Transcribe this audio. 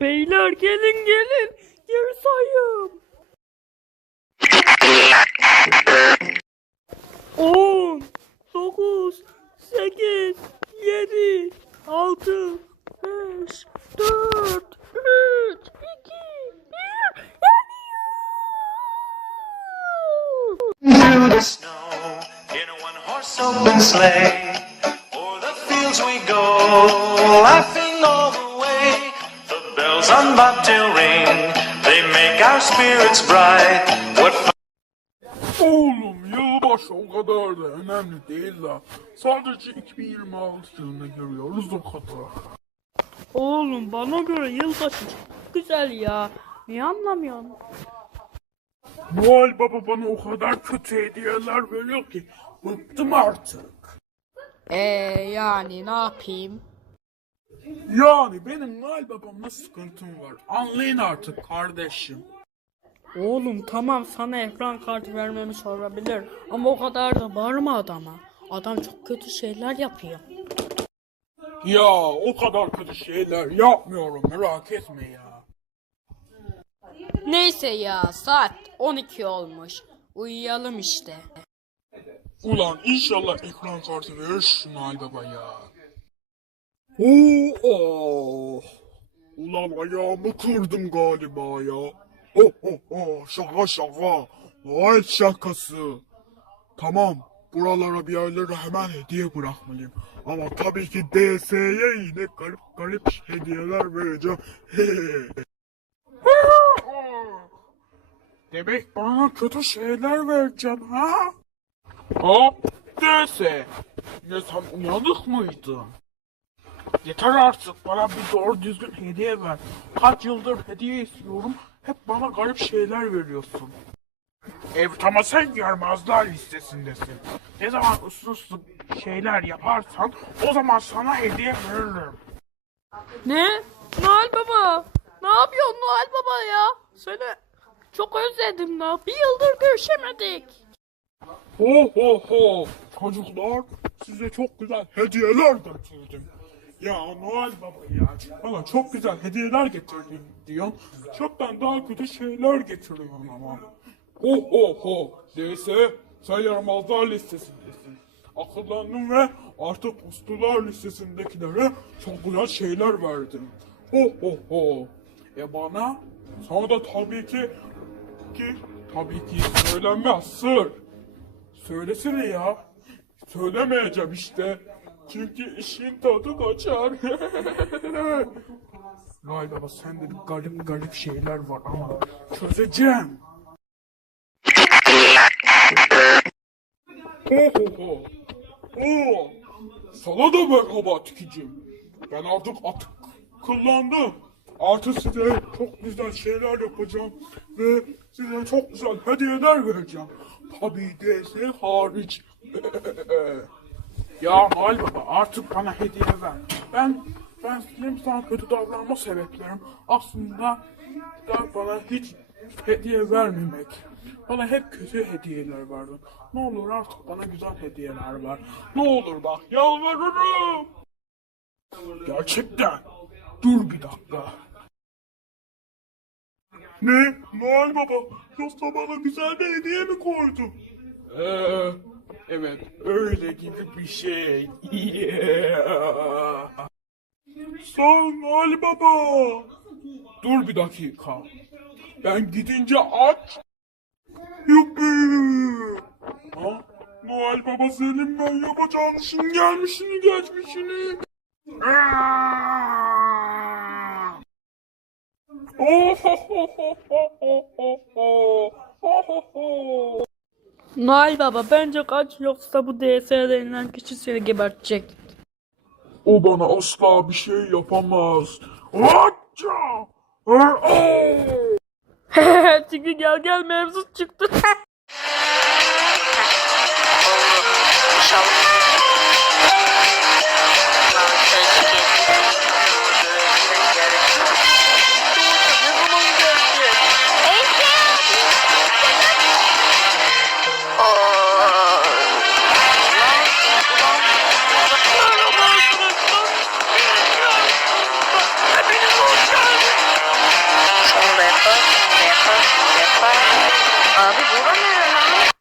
Beyler gelin gelin. Geri sayım. 10 9 8 7 6 5 4 3 2 1 through the snow in a one horse open sleigh. O'er the fields we go, laughing all the. On bobtail ring, they make our spirits bright. What Oğlum yılbaşı o kadar da önemli değil la. Sadece 2026 yılına giriyoruz o kadar. Oğlum bana göre yılbaşı çok güzel ya. Niye anlamıyorsun? Noel Baba bana o kadar kötü hediyeler veriyor ki bıktım artık. Ee yani ne yapayım? Yani benim Noel Babamla sıkıntım var. Anlayın artık kardeşim. Oğlum tamam sana ekran kartı vermemiş olabilir. Ama o kadar da bağırma adama. Adam çok kötü şeyler yapıyor. Ya o kadar kötü şeyler yapmıyorum merak etme ya. Neyse ya saat 12 olmuş. Uyuyalım işte. Ulan inşallah ekran kartı verir şu Noel Baba ya. Oo, oh. Ulan ayağımı kırdım galiba ya. Oh oh oh şaka şaka. Noel şakası. Tamam buralara bir yerlere hemen hediye bırakmalıyım. Ama tabii ki DS'ye yine garip garip hediyeler vereceğim. Demek bana kötü şeyler vereceksin ha? Ha? DS. Ne sen uyanık mıydın? Yeter artık bana bir doğru düzgün hediye ver. Kaç yıldır hediye istiyorum. Hep bana garip şeyler veriyorsun. Evet ama sen görmezler listesindesin. Ne zaman uslu uslu şeyler yaparsan o zaman sana hediye veririm. Ne? Noel Baba. Ne yapıyorsun Noel Baba ya? Seni çok özledim la. Bir yıldır görüşemedik. Ho ho ho. Çocuklar size çok güzel hediyeler getirdim. Ya Noel Baba ya bana çok güzel hediyeler getirdin diyorsun. Çoktan daha kötü şeyler getiriyorsun ama. Ho ho ho. Neyse sen yaramazlar listesindesin. Akıllandım ve artık uslular listesindekilere çok güzel şeyler verdim. Ho ho ho. E bana sana da tabii ki ki tabii ki söylenmez sır. Söylesene ya. Söylemeyeceğim işte. Çünkü işin tadı kaçar. Vay baba sende bir garip garip şeyler var ama çözeceğim. Ohoho. Oo. Sana da merhaba tikicim. Ben artık atık kullandım. Artık size çok güzel şeyler yapacağım ve size çok güzel hediyeler vereceğim. Tabii DS hariç. ya Noel Baba artık bana hediye ver. Ben ben senin sana kötü davranma sebeplerim aslında da bana hiç hediye vermemek. Bana hep kötü hediyeler verdin. Ne olur artık bana güzel hediyeler ver. Ne olur bak yalvarırım. Gerçekten. Dur bir dakika. Ne? Noel Baba yoksa bana güzel bir hediye mi koydun? Ee, Evet, öyle gibi bir şey. Son Ali Baba. Dur bir dakika. Ben gidince aç. Yuppi. Ha? Noel Baba senin ben yapacağını şimdi gelmişini geçmişini. Ah. Oh, ho, ho, ho, ho, ho, ho. Noel Baba bence kaç yoksa bu DS denilen kişi seni gebertecek. O bana asla bir şey yapamaz. Çünkü gel gel mevzu çıktı. 아빠, 아비 뭐라 말하나?